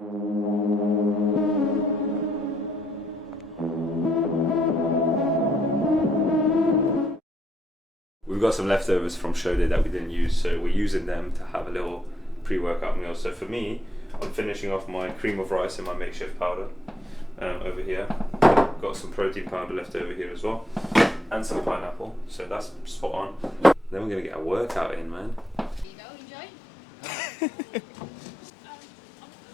We've got some leftovers from show day that we didn't use, so we're using them to have a little pre-workout meal. So for me, I'm finishing off my cream of rice and my makeshift powder over here. Got some protein powder left over here as well, and some pineapple, so that's spot on. Then we're gonna get a workout in, man. There you go, enjoy.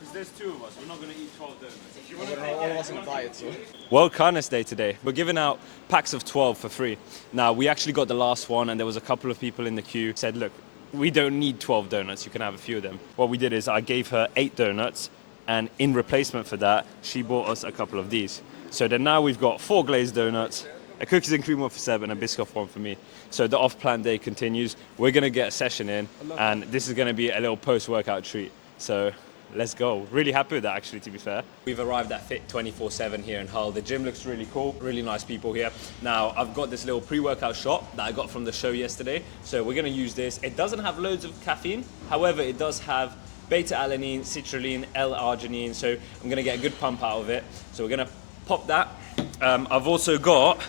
Because there's two of us, we're not gonna eat 12 donuts. If you want All of us on a diet, so. World Kindness Day today. We're giving out packs of 12 for free. Now, we actually got the last one and there was a couple of people in the queue who said, look, we don't need 12 donuts, you can have a few of them. What we did is I gave her 8 donuts, and in replacement for that, she bought us a couple of these. So then now we've got 4 glazed donuts, a cookies and cream one for Seb, and a Biscoff one for me. So the off-plan day continues. We're gonna get a session in, and this is gonna be a little post-workout treat. So let's go. Really happy with that, actually, to be fair. We've arrived at Fit 24/7 here in Hull. The gym looks really cool, really nice people here. Now, I've got this little pre-workout shot that I got from the show yesterday. So we're gonna use this. It doesn't have loads of caffeine. However, it does have beta-alanine, citrulline, L-arginine. So I'm gonna get a good pump out of it. So we're gonna pop that. I've also got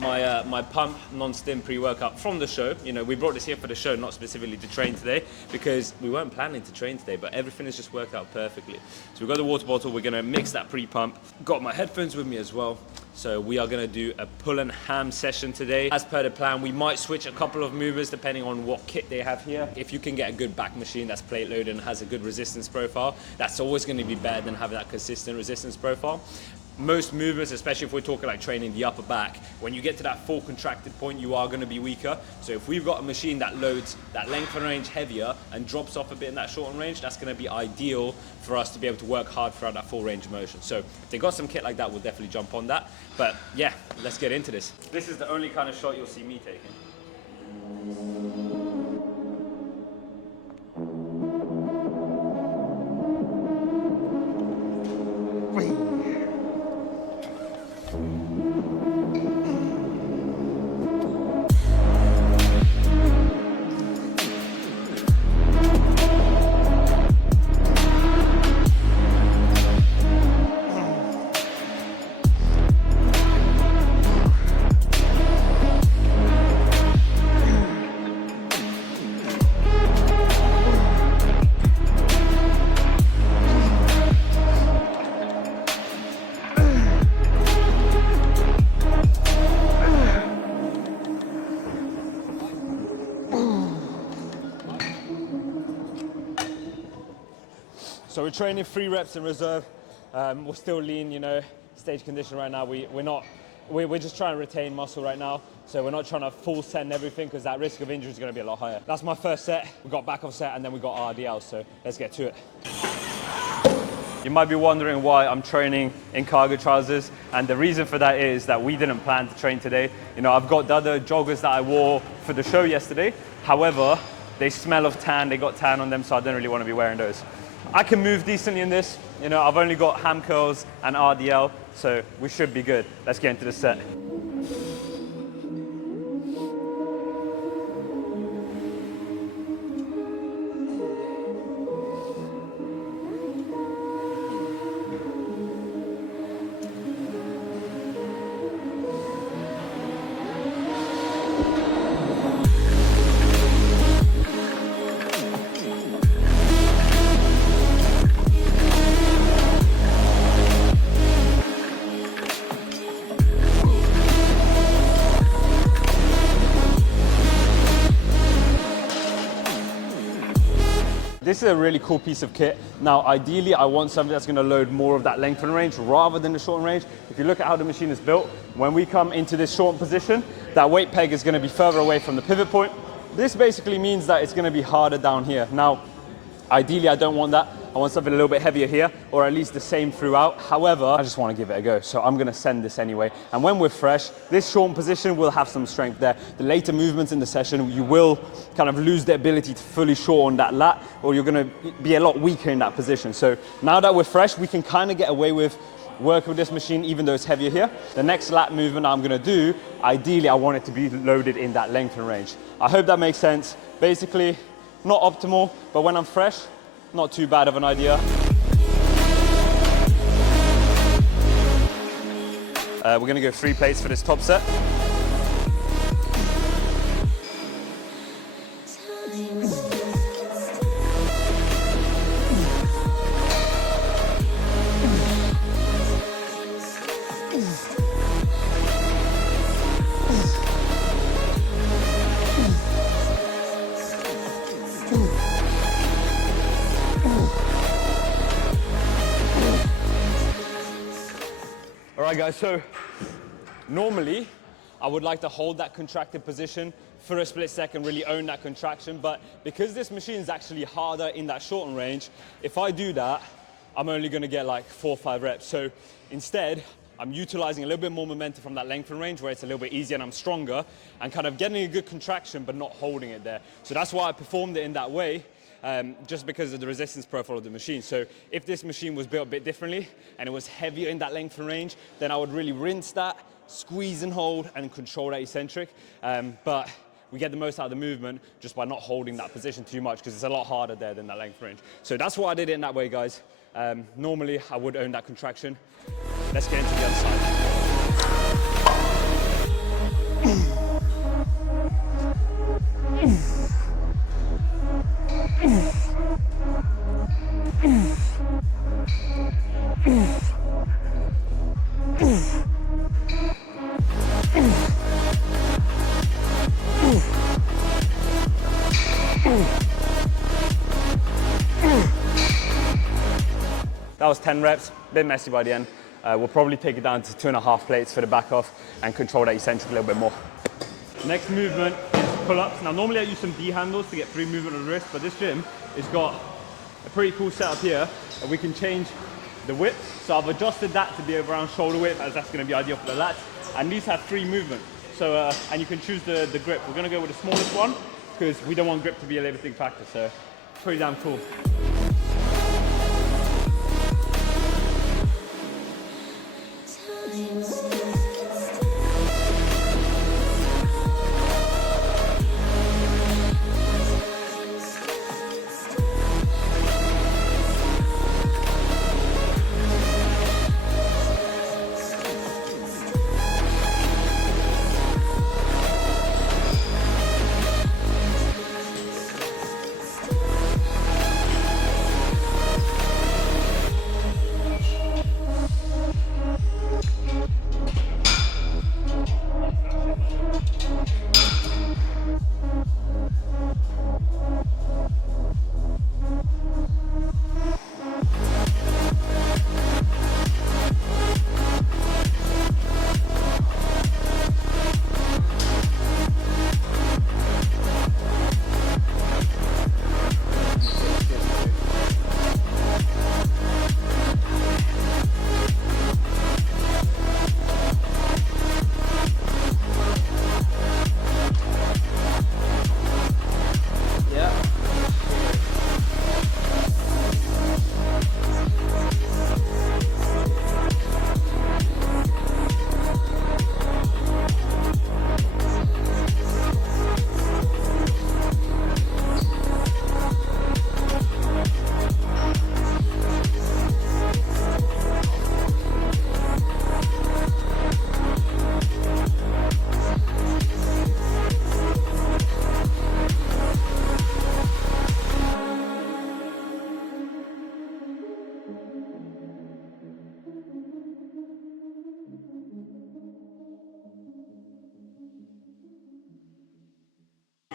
my pump non-stim pre-workout from the show. You know, we brought this here for the show, not specifically to train today, because we weren't planning to train today, but everything has just worked out perfectly. So we've got the water bottle, we're gonna mix that pre-pump. Got my headphones with me as well. So we are gonna do a pull and ham session today. As per the plan, we might switch a couple of movers depending on what kit they have here. If you can get a good back machine that's plate loaded and has a good resistance profile, that's always gonna be better than having that consistent resistance profile. Most movements, especially if we're talking like training the upper back, when you get to that full contracted point, you are going to be weaker. So if we've got a machine that loads that length and range heavier and drops off a bit in that short range, that's going to be ideal for us to be able to work hard throughout that full range of motion. So if they got some kit like that, we'll definitely jump on that. But yeah, let's get into this. This is the only kind of shot you'll see me taking. So we're training 3 reps in reserve. We're still lean, you know, stage condition right now. We're just trying to retain muscle right now. So we're not trying to full send everything because that risk of injury is going to be a lot higher. That's my first set. We got back off set and then we got RDL. So let's get to it. You might be wondering why I'm training in cargo trousers, and the reason for that is that we didn't plan to train today. You know, I've got the other joggers that I wore for the show yesterday. However, they smell of tan, they got tan on them, so I don't really want to be wearing those. I can move decently in this. You know, I've only got ham curls and RDL, so we should be good. Let's get into the set. This is a really cool piece of kit. Now, ideally, I want something that's gonna load more of that length and range rather than the short range. If you look at how the machine is built, when we come into this short position, that weight peg is gonna be further away from the pivot point. This basically means that it's gonna be harder down here. Now, ideally, I don't want that. I want something a little bit heavier here, or at least the same throughout. However, I just want to give it a go, so I'm going to send this anyway. And when we're fresh, this short position will have some strength there. The later movements in the session, you will kind of lose the ability to fully shorten that lat, or you're going to be a lot weaker in that position. So now that we're fresh, we can kind of get away with working with this machine, even though it's heavier here. The next lat movement I'm going to do, ideally, I want it to be loaded in that length and range. I hope that makes sense. Basically, not optimal, but when I'm fresh, not too bad of an idea. We're going to go 3 plates for this top set. All right guys, so normally I would like to hold that contracted position for a split second, really own that contraction, but because this machine is actually harder in that shortened range, if I do that, I'm only gonna get like 4 or 5 reps. So instead, I'm utilizing a little bit more momentum from that lengthened range where it's a little bit easier and I'm stronger and kind of getting a good contraction but not holding it there. So that's why I performed it in that way. Just because of the resistance profile of the machine. So if this machine was built a bit differently and it was heavier in that length and range, then I would really rinse that, squeeze and hold and control that eccentric. But we get the most out of the movement just by not holding that position too much because it's a lot harder there than that length range. So that's why I did it in that way, guys. Normally I would own that contraction. Let's get into the other side. That was 10 reps, a bit messy by the end. We'll probably take it down to 2.5 plates for the back off and control that eccentric a little bit more. Next movement is pull-ups. Now normally I use some D handles to get free movement of the wrist, but this gym has got a pretty cool setup here. We can change the width. So I've adjusted that to be around shoulder width as that's gonna be ideal for the lats. And these have 3 movements. So, and you can choose the grip. We're gonna go with the smallest one because we don't want grip to be a limiting factor. So pretty damn cool.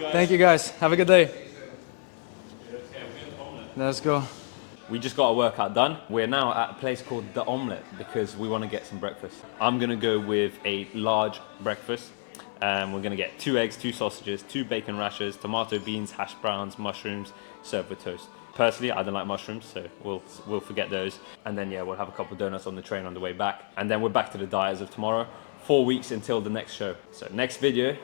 Thank you guys. Have a good day. Let's go. We just got our workout done. We're now at a place called The Omelette because we want to get some breakfast. I'm going to go with a large breakfast. We're going to get 2 eggs, 2 sausages, 2 bacon rashers, tomato, beans, hash browns, mushrooms, served with toast. Personally, I don't like mushrooms, so we'll forget those. And then, yeah, we'll have a couple of donuts on the train on the way back. And then we're back to the diet as of tomorrow. 4 weeks until the next show. So next video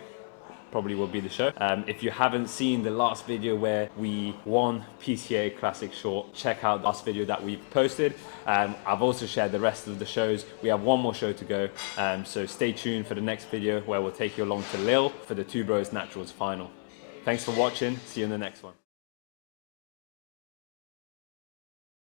probably will be the show. If you haven't seen the last video where we won PCA Classic short, check out the last video that we've posted. I've also shared the rest of the shows. We have 1 more show to go, so stay tuned for the next video where we'll take you along to Lille for the Two Bros Naturals final. Thanks for watching. See you in the next one.